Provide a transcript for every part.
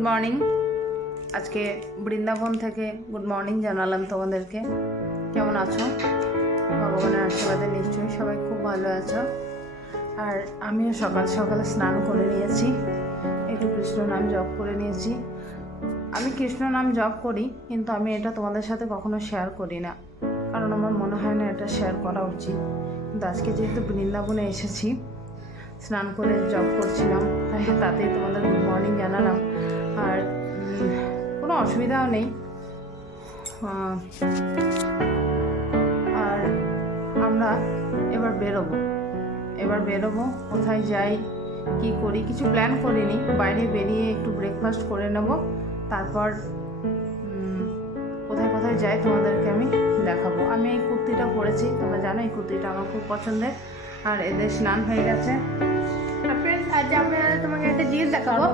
Good morning. আজকে বৃন্দাবন থেকে good morning জানালাম তোমাদেরকে। কেমন আছো? ভগবানের আশীর্বাদে নিশ্চয়ই সবাই খুব ভালো আছো। আর আমিও সকাল সকালে স্নান করে নিয়েছি, একটু কৃষ্ণ নাম জপ করে নিয়েছি। আমি কৃষ্ণ নাম জপ করি, কিন্তু আমি এটা তোমাদের সাথে কখনো শেয়ার করি না, কারণ আমার মনে হয় না এটা শেয়ার করা উচিত। কিন্তু আজকে যেহেতু বৃন্দাবনে এসেছি, স্নান করে জব করছিলাম, তাই তাতেই তোমাদের গুড মর্নিং জানালাম। আর কোনো অসুবিধাও নেই। আর আমরা এবার বেরোবো। কোথায় যাই, কি করি কিছু প্ল্যান করিনি। বাইরে বেরিয়ে একটু ব্রেকফাস্ট করে নেব, তারপর কোথায় কোথায় যাই তোমাদেরকে আমি দেখাবো। আমি এই কুর্তিটা পরেছি, তোমরা জানো এই কুর্তিটা আমার খুব পছন্দের। আর এদের স্নান হয়ে গেছে। আজ আমরা তোমাকে একটা জিনিস দেখাবো।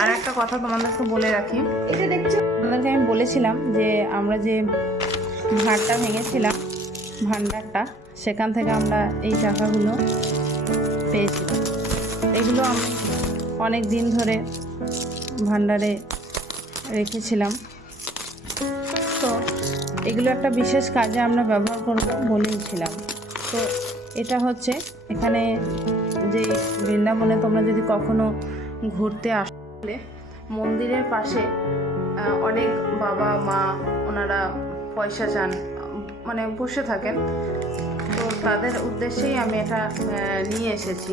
আর একটা কথা তোমাদেরকে বলে রাখি, এটা দেখছো, তোমাদেরকে আমি বলেছিলাম যে আমরা যে ভাঁড়টা ভেঙেছিলাম, ভান্ডারটা, সেখান থেকে আমরা এই টাকাগুলো পেয়েছিলাম। এগুলো আমি অনেক দিন ধরে ভান্ডারে রেখেছিলাম। তো এগুলো একটা বিশেষ কাজে আমরা ব্যবহার করব বলেইছিলাম। তো এটা হচ্ছে এখানে যে বৃন্দাবনে তোমরা যদি কখনো ঘুরতে আসলে, মন্দিরের পাশে অনেক বাবা মা ওনারা পয়সা চান, মানে বসে থাকেন। তো তাদের উদ্দেশ্যেই আমি এটা নিয়ে এসেছি।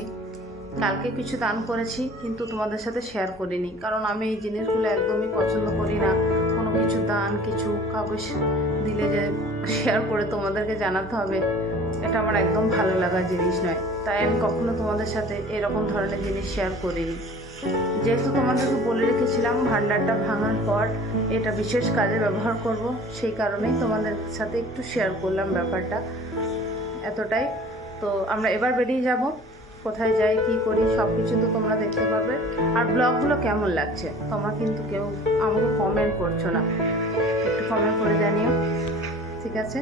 কালকে কিছু দান করেছি, কিন্তু তোমাদের সাথে শেয়ার করিনি, কারণ আমি এই জিনিসগুলো একদমই পছন্দ করি না। কোনো কিছু দান কিছু কাউকে দিলে যে শেয়ার করে তোমাদেরকে জানাতে হবে, এটা আমার একদম ভালো লাগার জিনিস নয়। তাই আমি কখনো তোমাদের সাথে এরকম ধরনের জিনিস শেয়ার করিনি। যেহেতু তোমাদেরকে বলে রেখেছিলাম ভান্ডারটা ভাঙার পর এটা বিশেষ কাজে ব্যবহার করব, সেই কারণেই তোমাদের সাথে একটু শেয়ার করলাম ব্যাপারটা, এতটাই। তো আমরা এবার বেরিয়ে যাব, কোথায় যাই কি করি সব কিছু তো তোমরা দেখতে পাবে। আর ব্লগগুলো কেমন লাগছে তোমরা কিন্তু কেউ আমাকে কমেন্ট করছো না, একটু কমেন্ট করে জানিও, ঠিক আছে?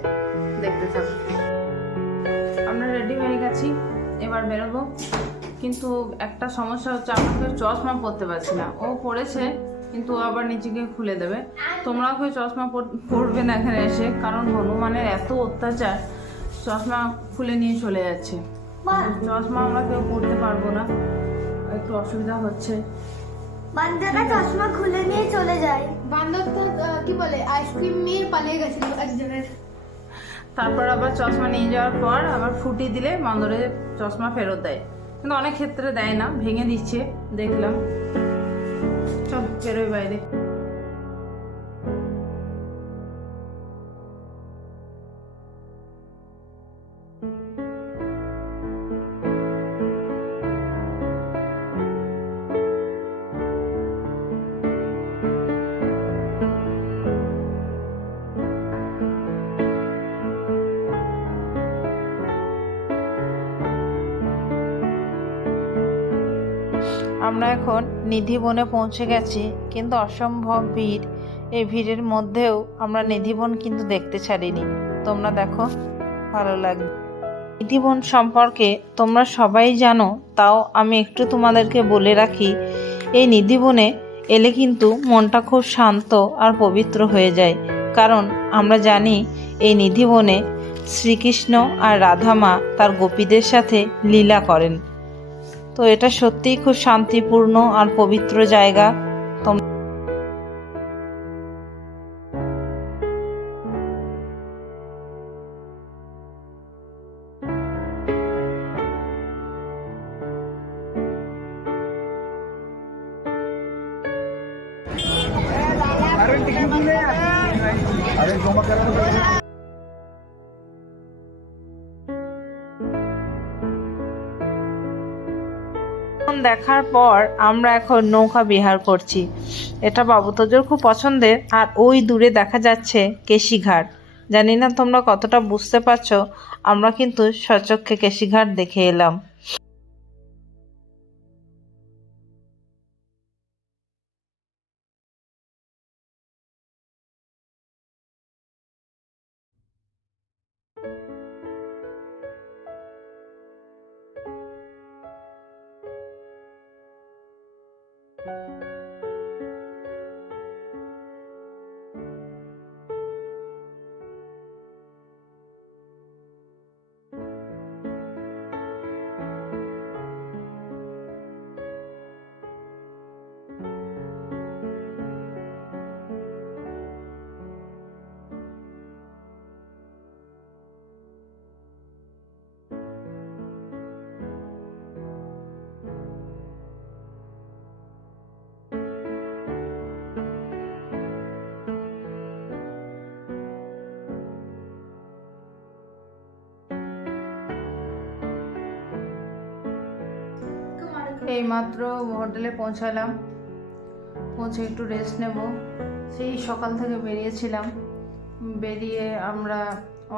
দেখতে থাকো। আমরা রেডি হয়ে গেছি, এবার বেরোবো। কিন্তু একটা সমস্যা হচ্ছে, আমাকে চশমা পরতে পারছি না। ও পড়েছে, কিন্তু ও আবার নিচেকে খুলে দেবে। তোমরাও কেউ চশমা পরবে না এখানে এসে, কারণ হনুমানের এত অত্যাচার, চশমা খুলে নিয়ে চলে যাচ্ছে। চশমা আমরা কেউ পরতে পারবো না, একটু অসুবিধা হচ্ছে। বান্দরটা চশমা খুলে নিয়ে চলে যায়। বান্দরটা কি বলে, আইসক্রিম নিয়ে পালিয়ে গেছিল একজনের। তারপর আবার চশমা নিয়ে যাওয়ার পর আবার ফুটি দিলে বান্দরে চশমা ফেরত দেয়, কিন্তু অনেক ক্ষেত্রে দেয় না, ভেঙে দিচ্ছে দেখলাম। চল বেরোই বাইরে। আমরা এখন নিধিবনে পৌঁছে গেছি, কিন্তু অসম্ভব ভিড়। এই ভিড়ের মধ্যেও আমরা নিধিবন কিন্তু দেখতে ছাড়িনি। তোমরা দেখো, ভালো লাগবে। নিধিবন সম্পর্কে তোমরা সবাই জানো, তাও আমি একটু তোমাদেরকে বলে রাখি। এই নিধিবনে এলে কিন্তু মনটা খুব শান্ত আর পবিত্র হয়ে যায়, কারণ আমরা জানি এই নিধিবনে শ্রীকৃষ্ণ আর রাধামা তার গোপীদের সাথে লীলা করেন। তো এটা সত্যিই খুব শান্তিপূর্ণ আর পবিত্র জায়গা। দেখার পর আমরা এখন নৌকা বিহার করছি। এটা বাবুতোজোর খুব পছন্দের। আর ওই দূরে দেখা যাচ্ছে কেশিঘাট। জানি না তোমরা কতটা বুঝতে পারছো, আমরা কিন্তু সচক্ষে কেশিঘাট দেখে এলাম। এইমাত্র হোটেলে পৌঁছালাম, পৌঁছে একটু রেস্ট নেব। সেই সকাল থেকে বেরিয়েছিলাম, বেরিয়ে আমরা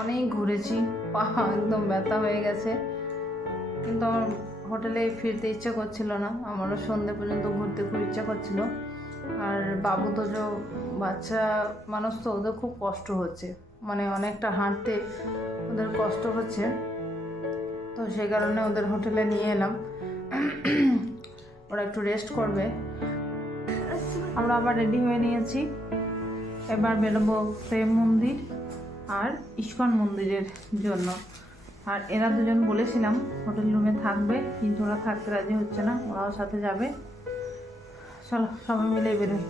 অনেক ঘুরেছি, পা একদম ব্যথা হয়ে গেছে, কিন্তু আমার হোটেলে ফিরতে ইচ্ছা করছিল না। আমারও সন্ধ্যে পর্যন্ত ঘুরতে খুব ইচ্ছা করছিল। আর বাবু তো যে বাচ্চা মানুষ, তো ওদের খুব কষ্ট হচ্ছে, মানে অনেকটা হাঁটতে ওদের কষ্ট হচ্ছে, তো সেই কারণে ওদের হোটেলে নিয়ে এলাম। ওরা একটু রেস্ট করবে। আমরা আবার রেডি হয়ে নিয়েছি, এবার বেরোবো প্রেম মন্দির আর ইস্কন মন্দিরের জন্য। আর এরা দুজন বলেছিলাম হোটেল রুমে থাকবে, কিন্তু ওরা থাকতে রাজি হচ্ছে না, ওরাও সাথে যাবে। চলো সবাই মিলে বেরোই।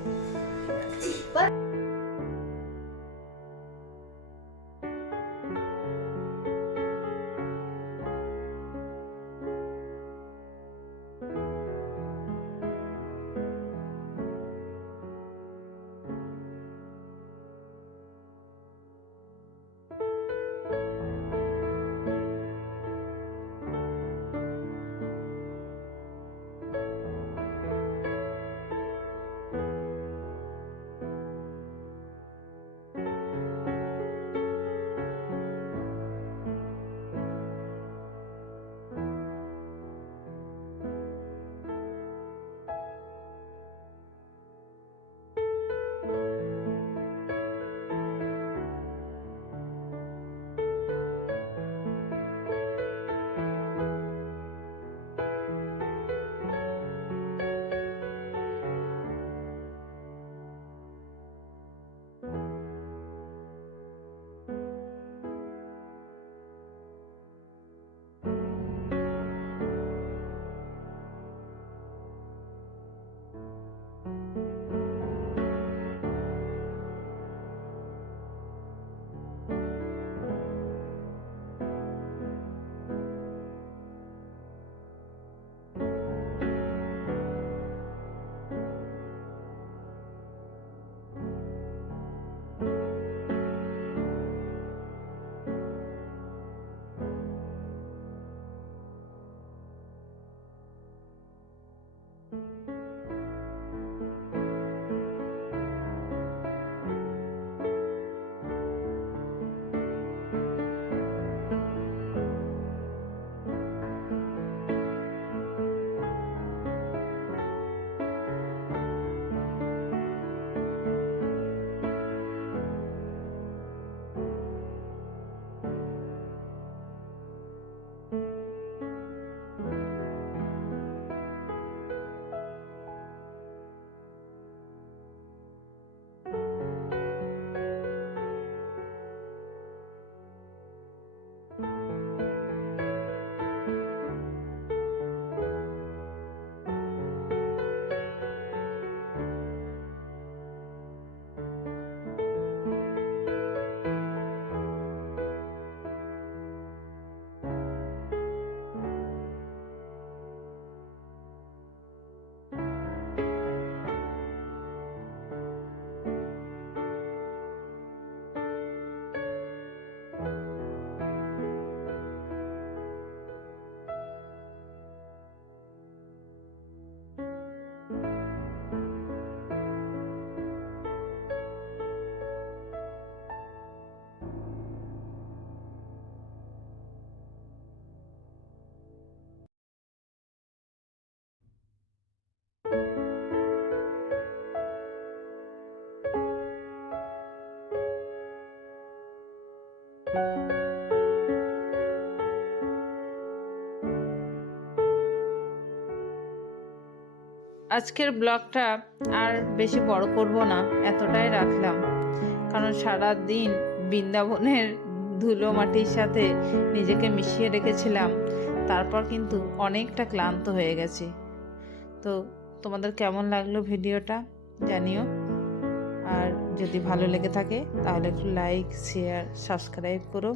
আজকের ব্লগটা আর বেশি বড় করব না, এতটাই রাখলাম। কারণ সারা দিন বৃন্দাবনের ধুলো মাটির সাথে নিজেকে মিশিয়ে রেখেছিলাম, তারপর কিন্তু অনেকটা ক্লান্ত হয়ে গেছি। তো তোমাদের কেমন লাগলো ভিডিওটা জানিও, আর যদি ভালো লেগে থাকে তাহলে একটু লাইক, শেয়ার, সাবস্ক্রাইব করো।